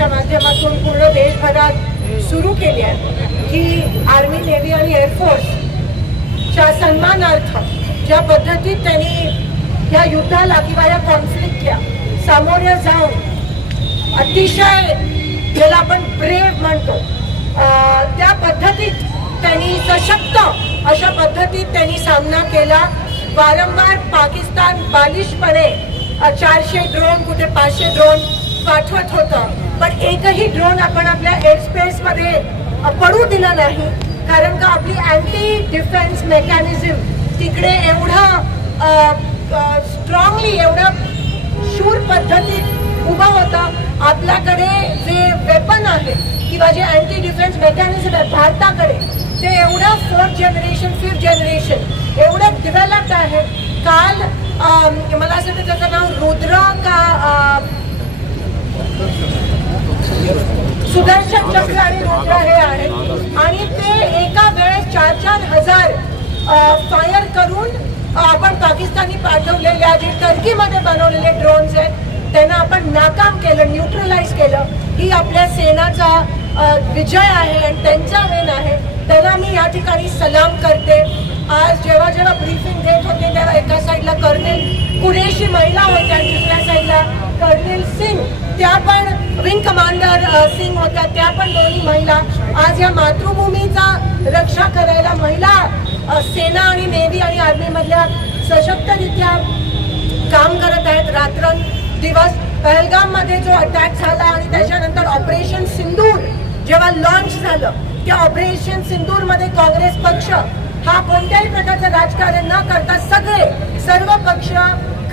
च्या माध्यमातून पूर्ण देशभरात सुरू केली आहे की आर्मी, नेव्ही आणि एअरफोर्सच्या सन्मानार्थ ज्या पद्धतीत त्यांनी या युद्धाला किंवा या कॉन्फ्लिक्टला सामोरे जाऊन अतिशय ज्याला आपण ब्रेव म्हणतो त्या पद्धतीत त्यांनी सशक्त अशा पद्धतीत त्यांनी सामना केला। वारंवार पाकिस्तान बालिशपणे 400 ड्रोन कुठे 500 ड्रोन पाठवत होतं, पण एकही ड्रोन आपण आपल्या एअर स्पेस मध्ये पडू दिला नाही, कारण का आपली अँटी डिफेन्स मेकॅनिझम तिकडे एवढं स्ट्रॉंगली एवढं शूर पद्धतीत उभा होता। आपल्याकडे जे वेपन आहे किंवा जे अँटी डिफेन्स मेकॅनिझम आहे भारताकडे ते एवढं 4th जनरेशन 5th जनरेशन एवढं डेव्हलप्ड आहे। काल मला असं वाटतं त्याचं नाव रुद्र का सुदर्शन चक्र आणि रुद्र हे आहे आणि ते एका वेळेस 4-4 हजार फायर करून आपण पाकिस्तानी पाठवलेल्या जे टर्कीमध्ये बनवलेले ड्रोन्स आहेत त्यांना आपण नाकाम केलं, न्यूट्रलाइज केलं। ही आपल्या सेनाचा विजय आहे आणि त्यांचा वेन आहे, त्यांना मी या ठिकाणी सलाम करते। आज जेव्हा जेव्हा ब्रीफिंग देत होते तेव्हा एका साईडला कर्नल कुरेशी महिला होत्या, दुसऱ्या साईडला कर्नल सिंग त्या पण विंग कमांडर सिंग होत्या, त्या पण दोन्ही महिला। आज या मातृभूमीचा रक्षा करायला महिला सेना आणि नेव्ही आणि आर्मी मधल्या सशक्तरित्या काम करत आहेत रात्रंदिवस। पहलगाम मध्ये जो अटॅक झाला आणि त्याच्यानंतर ऑपरेशन सिंदूर जेव्हा लॉन्च झालं, त्या ऑपरेशन सिंदूर मध्ये काँग्रेस पक्ष हा कोणत्याही प्रकारचं राजकारण न करता सर्व पक्ष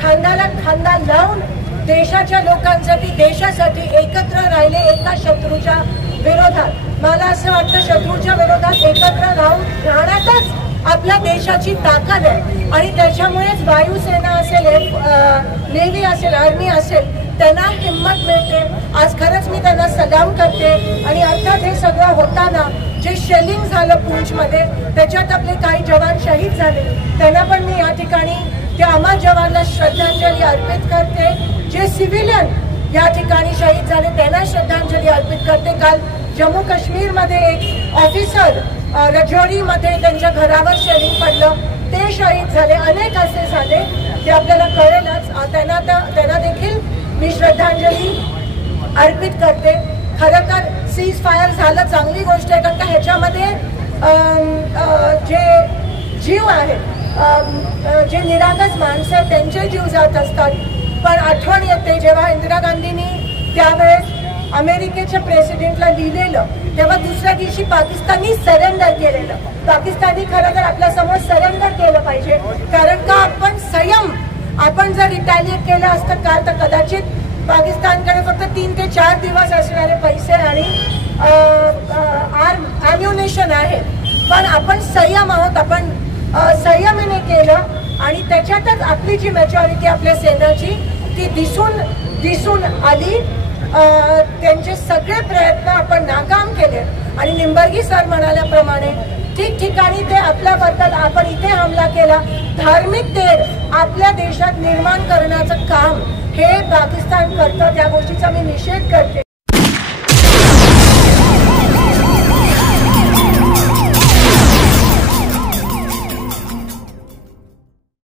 खांद्याला खांदा लावून देशाच्या लोकांसाठी देशासाठी एकत्र राहिले एका शत्रूच्या विरोधात। मला असं वाटतं शत्रूच्या विरोधात एकत्र राहण्यातच आपल्या देशाची ताकद आहे आणि त्याच्यामुळेच वायुसेना असेल, नेव्ही असेल, आर्मी असेल त्यांना हिंमत मिळते। आज खरंच मी त्यांना सलाम करते आणि अर्थात हे सगळं होताना जे शेलिंग झालं पूंछमध्ये त्याच्यात आपले काही जवान शहीद झाले, त्यांना पण मी या ठिकाणी त्या अमर जवानला श्रद्धांजली अर्पित करते। जे सिव्हिलियन या ठिकाणी शहीद झाले त्यांना श्रद्धांजली अर्पित करते। काल जम्मू काश्मीर मध्ये एक ऑफिसर रजौरीमध्ये त्यांच्या घरावर शेलिंग पडलं, ते शहीद झाले, अनेक असे झाले ते आपल्याला कळेलच। त्यांना देखील मी श्रद्धांजली अर्पित करते। खरं तर सीज फायर झालं चांगली गोष्ट आहे, कारण का ह्याच्यामध्ये जे जीव आहेत, जे निरागस माणसं त्यांचे जीव जात असतात। पण आठवण येते जेव्हा इंदिरा गांधींनी त्यावेळेस अमेरिकेच्या प्रेसिडेंटला लिहिलेलं तेव्हा दुसऱ्या दिवशी पाकिस्तानी सरेंडर केलेलं। पाकिस्तानी खरं तर आपल्या समोर सरेंडर केलं पाहिजे, कारण का आपण जर रिटॅलिएट केलं असतं काल तर कदाचित पाकिस्तानकडे फक्त 3 ते 4 दिवस असणारे पैसे आणि ॲम्युनेशन आहे, पण आपण संयम आहोत, आपण संयमाने केलं आणि त्याच्यातच आपली जी मॅच्युरिटी आपल्या सेनेची ती दिसून आली। त्यांचे सगळे प्रयत्न आपण नाकाम केले आणि निंबर्गी सर म्हणाल्याप्रमाणे ठिकठिकाणी ते आपल्याबद्दल आपण इथे हमला केला। धार्मिक तेढ आपल्या देशात निर्माण करण्याचं काम हे पाकिस्तान करतं, त्या गोष्टीचा मी निषेध करते।